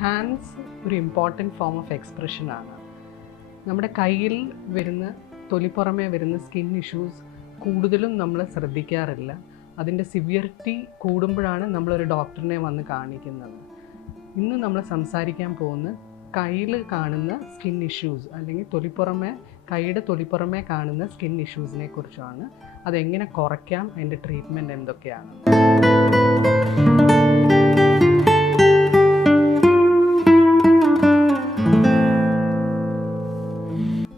Hands ഒരു important form of എക്സ്പ്രഷനാണ് നമ്മുടെ കയ്യിൽ വരുന്ന തൊലിപ്പുറമേ വരുന്ന സ്കിൻ ഇഷ്യൂസ് കൂടുതലും നമ്മൾ ശ്രദ്ധിക്കാറില്ല. അതിന്റെ സിവിയറിറ്റി കൂടുമ്പോഴാണ് നമ്മളൊരു ഡോക്ടറിനെ വന്ന് കാണിക്കുന്നത്. ഇന്ന് നമ്മൾ സംസാരിക്കാൻ പോകുന്ന കയ്യിൽ കാണുന്ന സ്കിൻ ഇഷ്യൂസ് അല്ലെങ്കിൽ തൊലിപ്പുറമേ കൈയുടെ തൊലിപ്പുറമേ കാണുന്ന സ്കിൻ ഇഷ്യൂസിനെ കുറിച്ചാണ്. അതെങ്ങനെ കുറയ്ക്കാം അതിന്റെ ട്രീറ്റ്മെന്റ് എന്തൊക്കെയാണ്?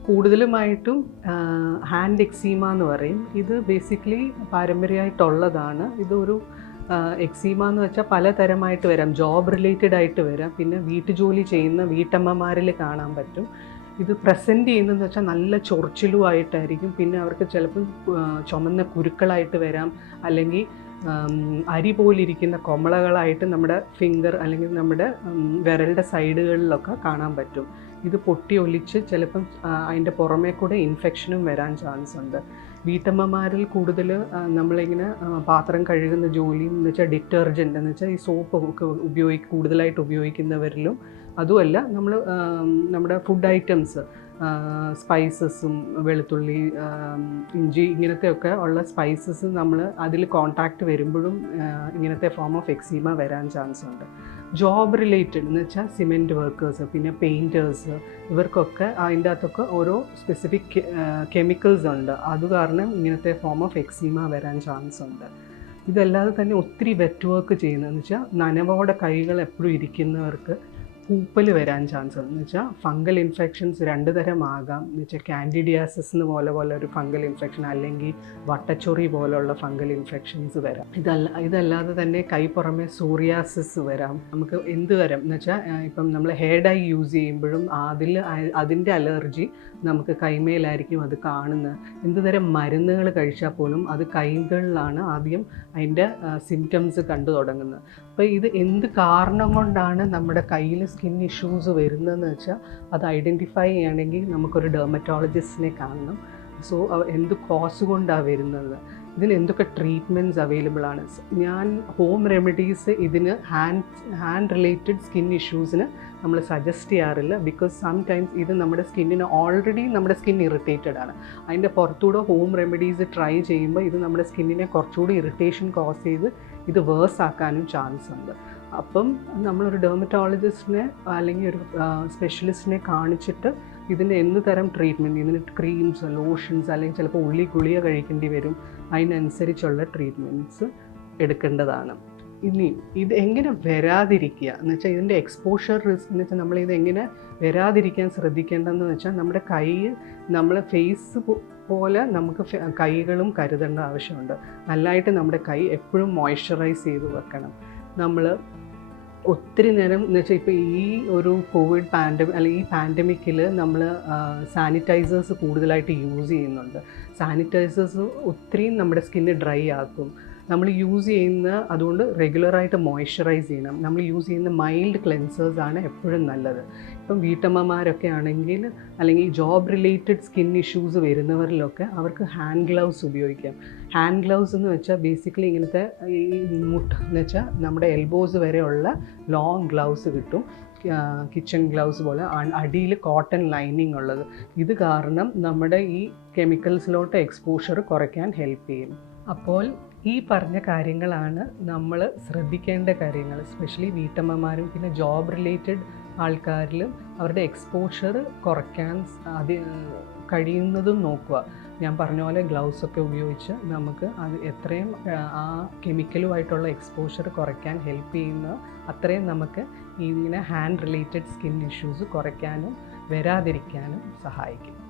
കൂടുതലുമായിട്ടും ഹാൻഡ് എക്സീമ എന്ന് പറയും. ഇത് ബേസിക്കലി പാരമ്പര്യമായിട്ടുള്ളതാണ്. ഇതൊരു എക്സീമ എന്ന് വെച്ചാൽ പലതരമായിട്ട് വരാം. ജോബ് റിലേറ്റഡ് ആയിട്ട് വരാം. പിന്നെ വീട്ടുജോലി ചെയ്യുന്ന വീട്ടമ്മമാരിൽ കാണാൻ പറ്റും. ഇത് പ്രസന്റ് ചെയ്യുന്നതെന്ന് വെച്ചാൽ നല്ല ചൊറിച്ചിലുമായിട്ടായിരിക്കും. പിന്നെ അവർക്ക് ചിലപ്പോൾ ചുമന്ന കുരുക്കളായിട്ട് വരാം. അല്ലെങ്കിൽ അരി പോലിരിക്കുന്ന കൊമളകളായിട്ട് നമ്മുടെ ഫിംഗർ അല്ലെങ്കിൽ നമ്മുടെ വിരലിന്റെ സൈഡുകളിലൊക്കെ കാണാൻ പറ്റും. ഇത് പൊട്ടി ഒലിച്ച് ചിലപ്പം അതിന്റെ പുറമേ കൂടെ ഇൻഫെക്ഷനും വരാൻ ചാൻസ് ഉണ്ട്. വീട്ടമ്മമാരിൽ കൂടുതൽ നമ്മളിങ്ങനെ പാത്രം കഴുകുന്ന ജോലിയും എന്ന് വെച്ചാൽ ഡിറ്റർജന്റ് എന്ന് വെച്ചാൽ ഈ സോപ്പ് ഒക്കെ ഉപയോഗി കൂടുതലായിട്ട് ഉപയോഗിക്കുന്നവരിലും അതുമല്ല നമ്മൾ നമ്മുടെ ഫുഡ് ഐറ്റംസ് സ്പൈസസും വെളുത്തുള്ളി ഇഞ്ചി ഇങ്ങനത്തെയൊക്കെ ഉള്ള സ്പൈസസ് നമ്മൾ അതിൽ കോൺടാക്റ്റ് വരുമ്പോഴും ഇങ്ങനത്തെ ഫോം ഓഫ് എക്സീമ വരാൻ ചാൻസ് ഉണ്ട്. ജോബ് റിലേറ്റഡ് എന്ന് വെച്ചാൽ സിമെന്റ് വർക്കേഴ്സ് പിന്നെ പെയിന്റേഴ്സ് ഇവർക്കൊക്കെ അതിന്റെ അകത്തൊക്കെ ഓരോ സ്പെസിഫിക് കെമിക്കൽസ് ഉണ്ട്. അത് കാരണം ഇങ്ങനത്തെ ഫോം ഓഫ് എക്സീമ വരാൻ ചാൻസ് ഉണ്ട്. ഇതല്ലാതെ തന്നെ ഒത്തിരി വെറ്റ് വർക്ക് ചെയ്യുന്നതെന്ന് വെച്ചാൽ നനവോടെ കൈകൾ എപ്പോഴും ഇരിക്കുന്നവർക്ക് പൂപ്പൽ വരാൻ ചാൻസ് എന്ന് വെച്ചാൽ ഫംഗൽ ഇൻഫെക്ഷൻസ് രണ്ട് തരം ആകാം. എന്ന് വെച്ചാൽ കാൻഡിഡിയാസിസ് എന്ന് പോലെ പോലെ ഒരു ഫംഗൽ ഇൻഫെക്ഷൻ അല്ലെങ്കിൽ വട്ടച്ചൊറി പോലെയുള്ള ഫംഗൽ ഇൻഫെക്ഷൻസ് വരാം. ഇതല്ല ഇതല്ലാതെ തന്നെ കൈ പുറമെ സൂറിയാസിസ് വരാം. നമുക്ക് എന്ത് വരാം? എന്ന് വെച്ചാൽ ഇപ്പം നമ്മൾ ഹെയർ ഡൈ യൂസ് ചെയ്യുമ്പോഴും അതിൽ അതിന്റെ അലർജി നമുക്ക് കൈമേലായിരിക്കും അത് കാണുന്നത്. എന്ത് തരം മരുന്നുകൾ കഴിച്ചാൽ പോലും അത് കൈകളിലാണ് ആദ്യം അതിന്റെ സിംറ്റംസ് കണ്ടു തുടങ്ങുന്നത്. അപ്പോൾ ഇത് എന്ത് കാരണം കൊണ്ടാണ് നമ്മുടെ കയ്യിൽ സ്കിൻ ഇഷ്യൂസ് വരുന്നതെന്ന് വെച്ചാൽ അത് ഐഡന്റിഫൈ ചെയ്യണമെങ്കിൽ നമുക്കൊരു ഡെർമറ്റോളജിസ്റ്റിനെ കാണണം. സോ എന്ത് കോസ് കൊണ്ടാണ് വരുന്നത്? ഇതിന് എന്തൊക്കെ ട്രീറ്റ്മെന്റ്സ് അവൈലബിൾ ആണ്? ഞാൻ ഹോം റെമഡീസ് ഇതിന് ഹാൻഡ് ഹാൻഡ് റിലേറ്റഡ് സ്കിൻ ഇഷ്യൂസിന് നമ്മൾ സജസ്റ്റ് ചെയ്യാറില്ല. ബിക്കോസ് സം ടൈംസ് ഇത് നമ്മുടെ സ്കിന്നിന് ഓൾറെഡി നമ്മുടെ സ്കിൻ ഇറിറ്റേറ്റഡ് ആണ്. അതിന്റെ പുറത്തൂടെ ഹോം റെമഡീസ് ട്രൈ ചെയ്യുമ്പോൾ ഇത് നമ്മുടെ സ്കിന്നിനെ കുറച്ചുകൂടി ഇറിറ്റേഷൻ കോസ് ചെയ്ത് ഇത് വേഴ്സ് ആക്കാനും ചാൻസ് ഉണ്ട്. അപ്പം നമ്മളൊരു ഡെർമറ്റോളജിസ്റ്റിനെ അല്ലെങ്കിൽ ഒരു സ്പെഷ്യലിസ്റ്റിനെ കാണിച്ചിട്ട് ഇതിന്റെ എന്ത് തരം ട്രീറ്റ്മെന്റ് ഇതിന് ക്രീംസ് ലോഷൻസ് അല്ലെങ്കിൽ ചിലപ്പോൾ ഉള്ളി ഗുളിക കഴിക്കേണ്ടി വരും. അതിനനുസരിച്ചുള്ള ട്രീറ്റ്മെന്റ്സ് എടുക്കേണ്ടതാണ്. ഇനി ഇത് എങ്ങനെ വരാതിരിക്കുക? എന്ന് വെച്ചാൽ ഇതിന്റെ എക്സ്പോഷർ റിസ്ക് എന്ന് വെച്ചാൽ നമ്മൾ ഇത് എങ്ങനെ വരാതിരിക്കാൻ ശ്രദ്ധിക്കേണ്ടതെന്ന് വെച്ചാൽ നമ്മുടെ കൈ നമ്മൾ ഫേസ് പോലെ നമുക്ക് കൈകളും കരുതേണ്ട ആവശ്യമുണ്ട്. നല്ലതായിട്ട് നമ്മുടെ കൈ എപ്പോഴും മോയ്സ്ചറൈസ് ചെയ്ത് വെക്കണം. നമ്മൾ ഒത്തിരി നേരം എന്ന് വെച്ചാൽ ഇപ്പോൾ ഈ ഒരു കോവിഡ് പാൻഡമി അല്ലെങ്കിൽ ഈ പാൻഡമിക്കിൽ നമ്മൾ സാനിറ്റൈസേഴ്സ് കൂടുതലായിട്ട് യൂസ് ചെയ്യുന്നുണ്ട്. സാനിറ്റൈസേഴ്സ് ഒത്തിരി നമ്മുടെ സ്കിന്ന് ഡ്രൈ ആക്കും. നമ്മൾ യൂസ് ചെയ്യുന്ന അതുകൊണ്ട് റെഗുലറായിട്ട് മോയ്സ്ചറൈസ് ചെയ്യണം. നമ്മൾ യൂസ് ചെയ്യുന്ന മൈൽഡ് ക്ലെൻസേഴ്സ് ആണ് എപ്പോഴും നല്ലത്. ഇപ്പം വീട്ടമ്മമാരൊക്കെ ആണെങ്കിൽ അല്ലെങ്കിൽ ജോബ് റിലേറ്റഡ് സ്കിൻ ഇഷ്യൂസ് വരുന്നവരിലൊക്കെ അവർക്ക് ഹാൻഡ് ഗ്ലൗസ് ഉപയോഗിക്കാം. ഹാൻഡ് ഗ്ലൗസ് എന്ന് വെച്ചാൽ ബേസിക്കലി ഇങ്ങനത്തെ ഈ മുട്ട് എന്ന് വെച്ചാൽ നമ്മുടെ എൽബോസ് വരെയുള്ള ലോങ് ഗ്ലൗസ് കിട്ടും. കിച്ചൺ ഗ്ലൗസ് പോലെ അടിയിൽ കോട്ടൺ ലൈനിങ് ഉള്ളത്. ഇത് കാരണം നമ്മുടെ ഈ കെമിക്കൽസിലോട്ട് എക്സ്പോഷർ കുറയ്ക്കാൻ ഹെൽപ്പ് ചെയ്യും. അപ്പോൾ ഈ പറഞ്ഞ കാര്യങ്ങളാണ് നമ്മൾ ശ്രദ്ധിക്കേണ്ട കാര്യങ്ങൾ. സ്പെഷ്യലി വീട്ടമ്മമാരും പിന്നെ ജോബ് റിലേറ്റഡ് ആൾക്കാരിലും അവരുടെ എക്സ്പോഷർ കുറയ്ക്കാൻ അത് കഴിയുന്നതും നോക്കുക. ഞാൻ പറഞ്ഞ പോലെ ഗ്ലൗസ് ഒക്കെ ഉപയോഗിച്ച് നമുക്ക് അത് എത്രയും ആ കെമിക്കലുമായിട്ടുള്ള എക്സ്പോഷർ കുറയ്ക്കാൻ ഹെൽപ്പ് ചെയ്യുന്ന അത്രയും നമുക്ക് ഇങ്ങനെ ഹാൻഡ് റിലേറ്റഡ് സ്കിൻ ഇഷ്യൂസ് കുറയ്ക്കാനും വരാതിരിക്കാനും സഹായിക്കും.